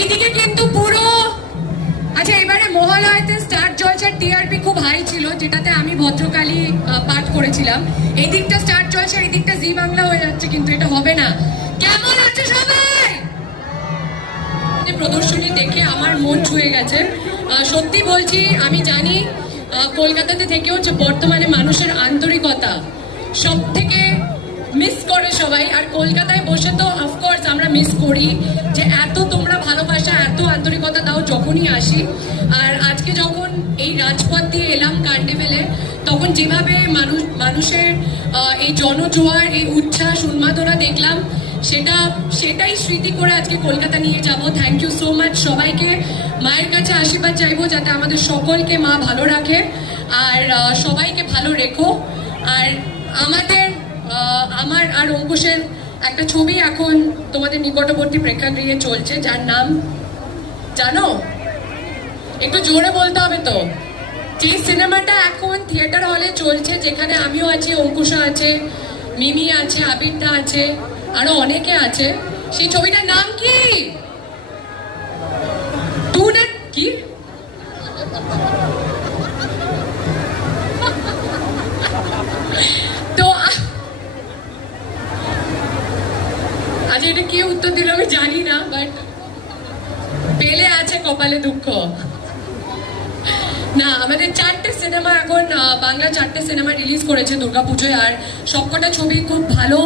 এইদিকে কিন্তু পুরো আচ্ছা এবারে মহালয়াতে স্টার জলসার টিআরপি খুব হাই ছিল, যেটাতে আমি ভদ্রকালী পাঠ করেছিলাম। এই দিকটা স্টার জলসা এই দিকটা জি বাংলা হয়ে যাচ্ছে, কিন্তু এটা হবে না। কেমন আছে সবাই? প্রদর্শনী দেখে আমার মন ছুঁয়ে গেছে। সত্যি বলছি, আমি জানি কলকাতাতে থেকেও যে বর্তমানে মানুষের আন্তরিকতা সব থেকে মিস করে সবাই। আর কলকাতায় বসে তো অফকোর্স আমরা মিস করি যে এত তোমরা ভালোবাসা, এত আন্তরিকতা দাও যখনই আসি। আর আজকে যখন এই রাজপথ দিয়ে এলাম কার্নিভেলে তখন যেভাবে মানুষ, মানুষের এই জনজোয়ার, এই উচ্ছ্বাস, উন্মাদনা দেখলাম, সেটা, সেটাই স্মৃতি করে আজকে কলকাতা নিয়ে যাব। থ্যাংক ইউ সো মাচ সবাইকে। মায়ের কাছে আশীর্বাদ চাইব যাতে আমাদের সকলকে মা ভালো রাখে। আর সবাইকে ভালো রেখো। আর আমাদের আমার আর অঙ্কুশের একটা ছবি এখন তোমাদের নিকটবর্তী প্রেক্ষাগৃহে চলছে, যার নাম জানো? একটু জোরে বলতে হবে তো। যে সিনেমাটা এখন থিয়েটার হলে চলছে, যেখানে আমিও আছি অঙ্কুশা আছে, মিমি আছে, আবিরদা আছে, আরও অনেকে আছে, সেই ছবিটার নাম কি টু ডেট কি তো আ- আচ্ছা এটা কি উত্তর দিল আমি জানি না বাট পেলে আছে কপালে দুঃখ। না, আমাদের চারটে সিনেমা এখন বাংলা চারটে সিনেমা রিলিজ করেছে দুর্গাপুজোয়, আর সবকটা ছবি খুব ভালো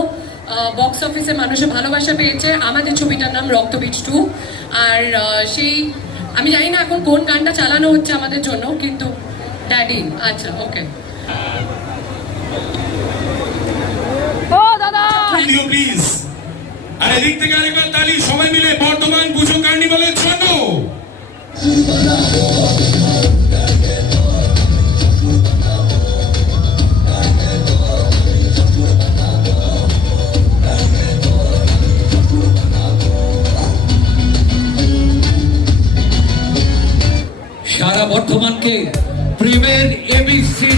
বক্স অফিসে মানুষের ভালোবাসা পেয়েছে। আমাদের ছবিটার নাম রক্তবীজ টু। আর সেই, আমি জানি না এখন কোন গানটা চালানো হচ্ছে আমাদের জন্য, কিন্তু ড্যাডি আচ্ছা ওকে দিও প্লিজ আর এদিক থেকে আরেকবার তালি সবাই মিলে বর্তমান পুজো কার্নিভালের জন্য সারা বর্ধমানকে প্রেমের এবিসি